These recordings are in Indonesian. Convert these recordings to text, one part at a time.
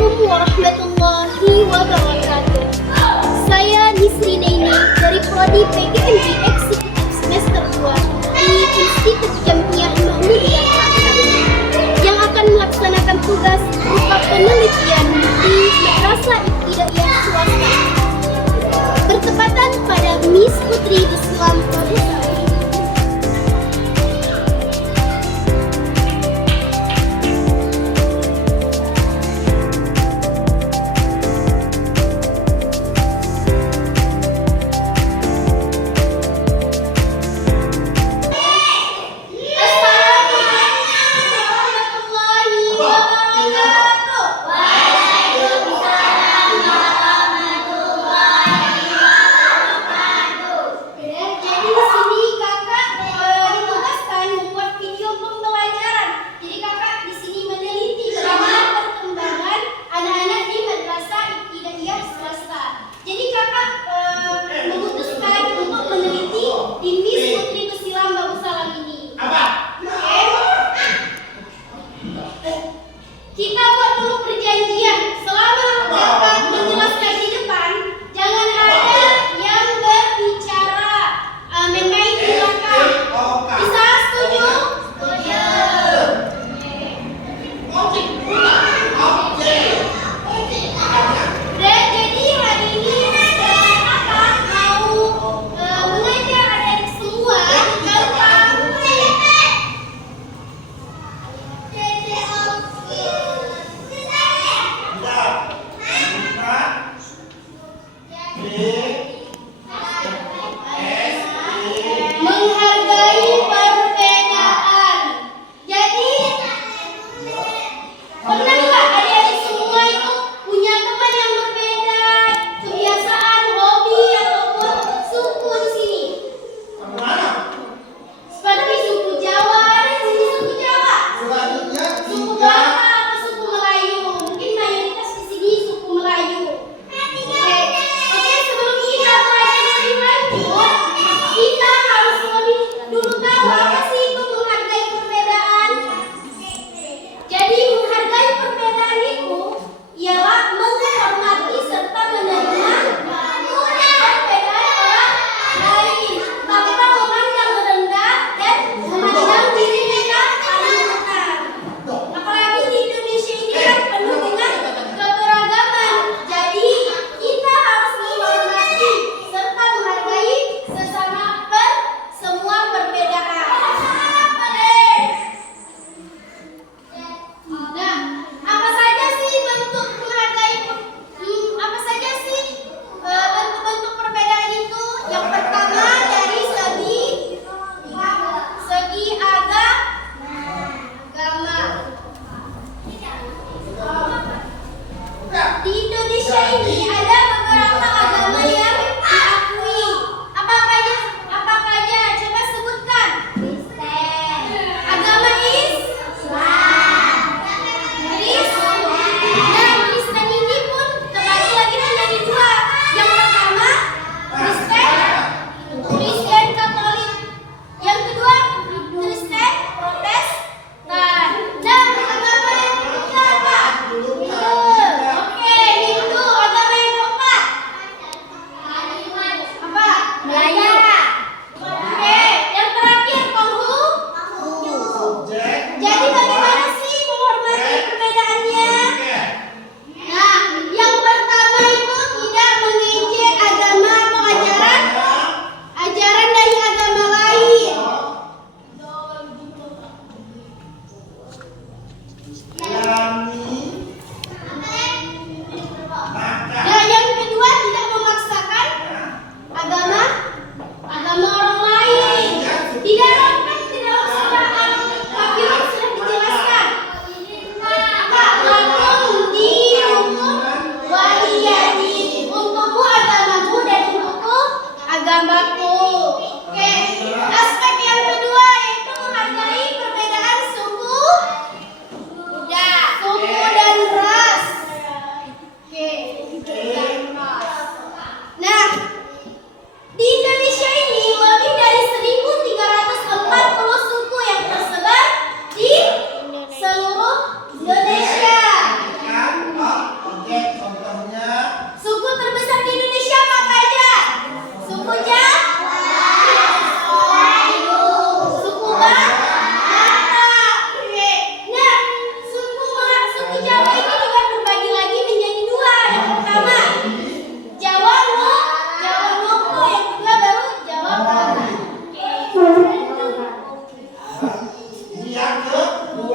Assalamualaikum warahmatullahi wabarakatuh. Saya Nisri Naini dari Prodi PGMJ Eksekutif Semester 2 di Institut Jamiah Mahmudiyah Makassar yang akan melaksanakan tugas berupa penelitian di Madrasah Ibtidaiyah Swasta bertepatan pada Miss Putri Islam Pramuka.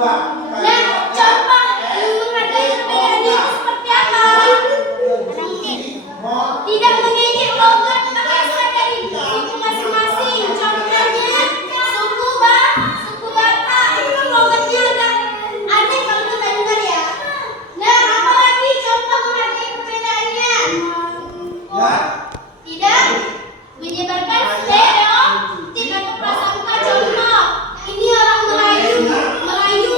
Nah, contoh menghargai perbedaan itu seperti apa? Tidak mengejek logat bahasa dari suku masing-masing. Contohnya suku Batak itu kan logatnya agak aneh kalau kita dengar ya. Nah, apa lagi contoh menghargai perbedaannya? Tidak menyebarkan stereotip atau prasangka. Contoh, ini orang Melayu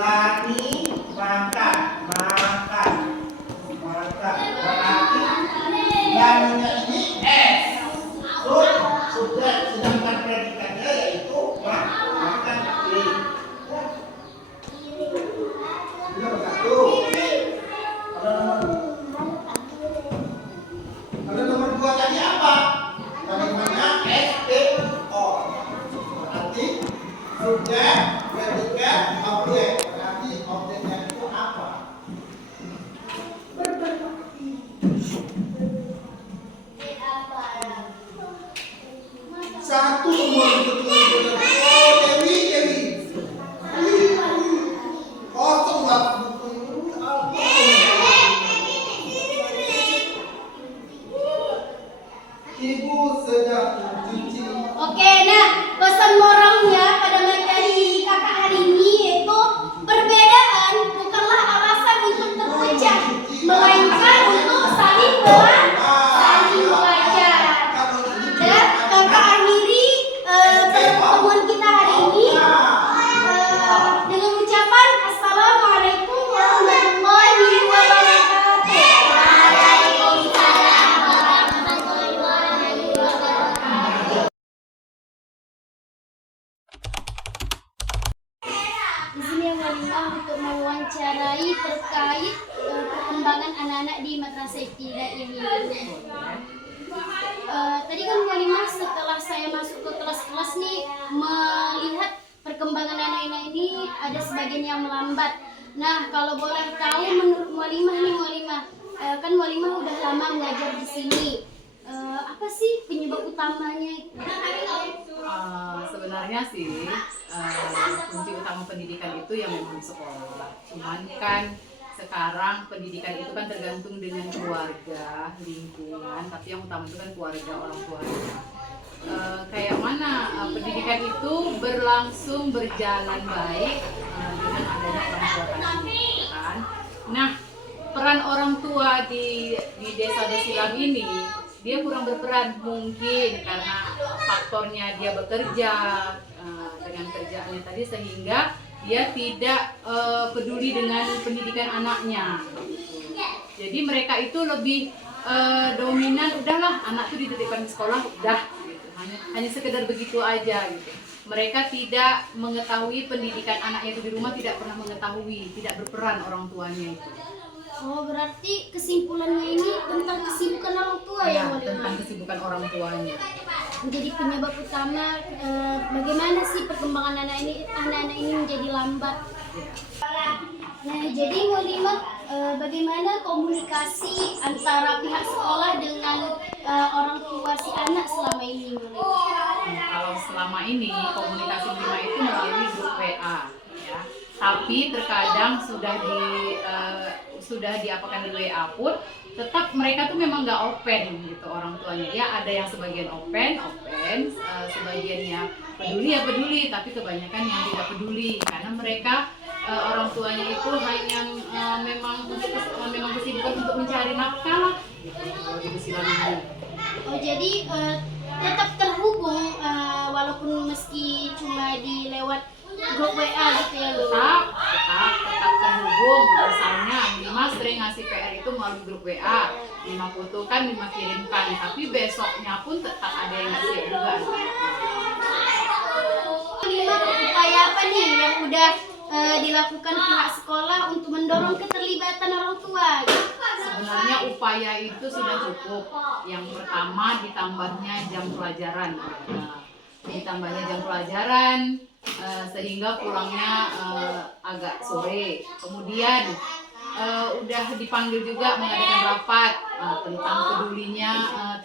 lari, makan, makan, makan. Berarti larinya ini S. Sudah sedangkan predikatnya yaitu makan. Nomor satu. Ada nomor dua tadi apa? Kalimatnya STO. Berarti subjek, predikat, objek. Berarti objeknya itu apa? Satu semua betul-betul. Oh, Dewi. Kosong waktu. Ibu sedang mencuci. Oke, nah pesan moralnya pada materi kakak hari ini yaitu perbedaan bukanlah alasan untuk terpecah, melainkan untuk saling belajar. Dan kakak akhiri pertemuan kita hari ini dengan ucapan Assalamualaikum warahmatullahi wabarakatuh. Di sini yang Walimah untuk mewawancarai terkait perkembangan anak-anak di madrasah ibtidaiyah ini. Tadi kan Walimah setelah saya masuk ke kelas-kelas nih melihat perkembangan anak-anak ini ada sebagian yang melambat. Nah, kalau boleh tahu menurut Walimah nih Walimah, kan Walimah udah lama mengajar di sini. Apa sih penyebab utamanya? Sebenarnya sih kunci utama pendidikan itu yang memang di sekolah. Cuman kan sekarang pendidikan itu kan tergantung dengan keluarga, lingkungan, tapi yang utama itu kan keluarga, orang tuanya. Kayak mana pendidikan itu berlangsung berjalan baik dengan adanya orang tua tadi, kan? Nah, peran orang tua di desa Desilam ini dia kurang berperan mungkin karena faktornya dia bekerja dengan kerjaannya tadi sehingga dia tidak peduli dengan pendidikan anaknya. Jadi mereka itu lebih dominan, udahlah anak itu dititipkan di sekolah udah gitu. Hanya sekedar begitu aja gitu. Mereka tidak mengetahui pendidikan anaknya itu di rumah, tidak pernah mengetahui, tidak berperan orang tuanya itu. Oh, berarti kesimpulannya ini tentang kesibukan orang tua ya, tentang kesibukan orang tuanya. Menjadi penyebab utama bagaimana sih perkembangan anak-anak ini menjadi lambat. Nah, jadi Walimah, bagaimana komunikasi antara pihak sekolah dengan orang tua si anak selama ini? Kalau selama ini komunikasi Walimah itu melalui grup WA, ya. Tapi terkadang sudah diapakan di WA pun tetap mereka tuh memang nggak open gitu orang tuanya. Ya ada yang sebagian open, sebagiannya peduli, tapi kebanyakan yang tidak peduli karena mereka orang tuanya itu hanya memang kesibukan untuk mencari nafkah lah gitu di Silam ini. Oh, jadi tetap terhubung walaupun meski cuma di lewat grup WA gitu ya, tetap terhubung. Misalnya Mima sering ngasih PR itu melalui grup WA, Mima fotokan, Mima kirimkan, tapi besoknya pun tetap ada yang ngasih juga. Mima, upaya apa nih yang udah dilakukan pihak sekolah untuk mendorong keterlibatan orang tua? Sebenarnya upaya itu sudah cukup. Yang pertama ditambahnya jam pelajaran. Sehingga pulangnya agak sore. Kemudian udah dipanggil juga mengadakan rapat tentang pedulinya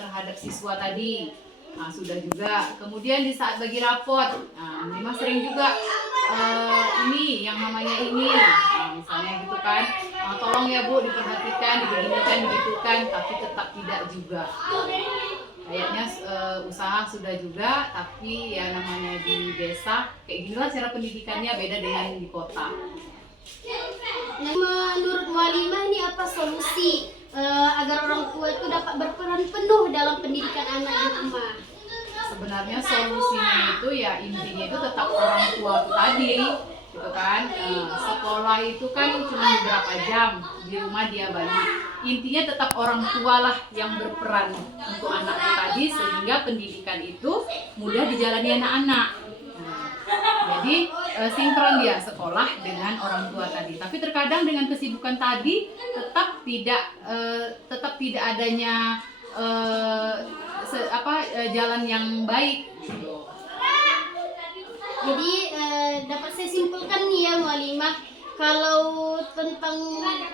terhadap siswa tadi. Sudah juga. Kemudian di saat bagi rapot, Mima sering juga ini yang namanya ini, misalnya gitu kan, tolong ya Bu diperhatikan, dibeginikan, digitukan, tapi tetap tidak juga. Kayaknya usaha sudah juga, tapi ya namanya di desa kayak ginilah cara pendidikannya, beda dengan di kota. Menurut Walimah ini apa solusi agar orang tua itu dapat berperan penuh dalam pendidikan anak di rumah? Sebenarnya solusinya itu ya intinya itu tetap orang tua tadi gitu kan. Sekolah itu kan cuma beberapa jam, di rumah dia banyak. Intinya tetap orang tua lah yang berperan untuk anak tadi, sehingga pendidikan itu mudah dijalani anak-anak. Jadi sinkron dia sekolah dengan orang tua tadi. Tapi terkadang dengan kesibukan tadi tetap tidak adanya jalan yang baik. Jadi dapat saya simpulkan nih ya Mualimah, kalau tentang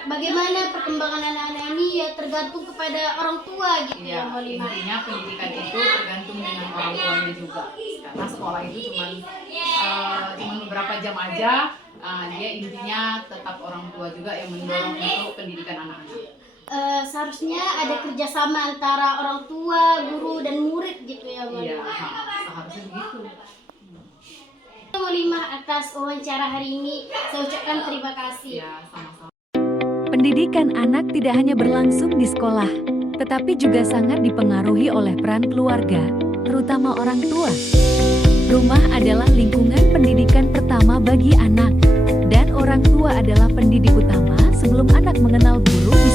bagaimana perkembangan anak-anak ini ya tergantung kepada orang tua gitu ya Mualimah. Intinya pendidikan itu tergantung dengan orang tuanya juga. Karena sekolah itu cuma beberapa jam aja, dia intinya tetap orang tua juga yang mendorong untuk pendidikan anak-anak. Seharusnya ada kerjasama antara orang tua, guru, dan murid gitu ya Iya, Mualimah. seharusnya begitu. Mualimah atas wawancara hari ini saya ucapkan terima kasih. Ya, sama-sama. Pendidikan anak tidak hanya berlangsung di sekolah, tetapi juga sangat dipengaruhi oleh peran keluarga, terutama orang tua. Rumah adalah lingkungan pendidikan pertama bagi anak, dan orang tua adalah pendidik utama sebelum anak mengenal guru di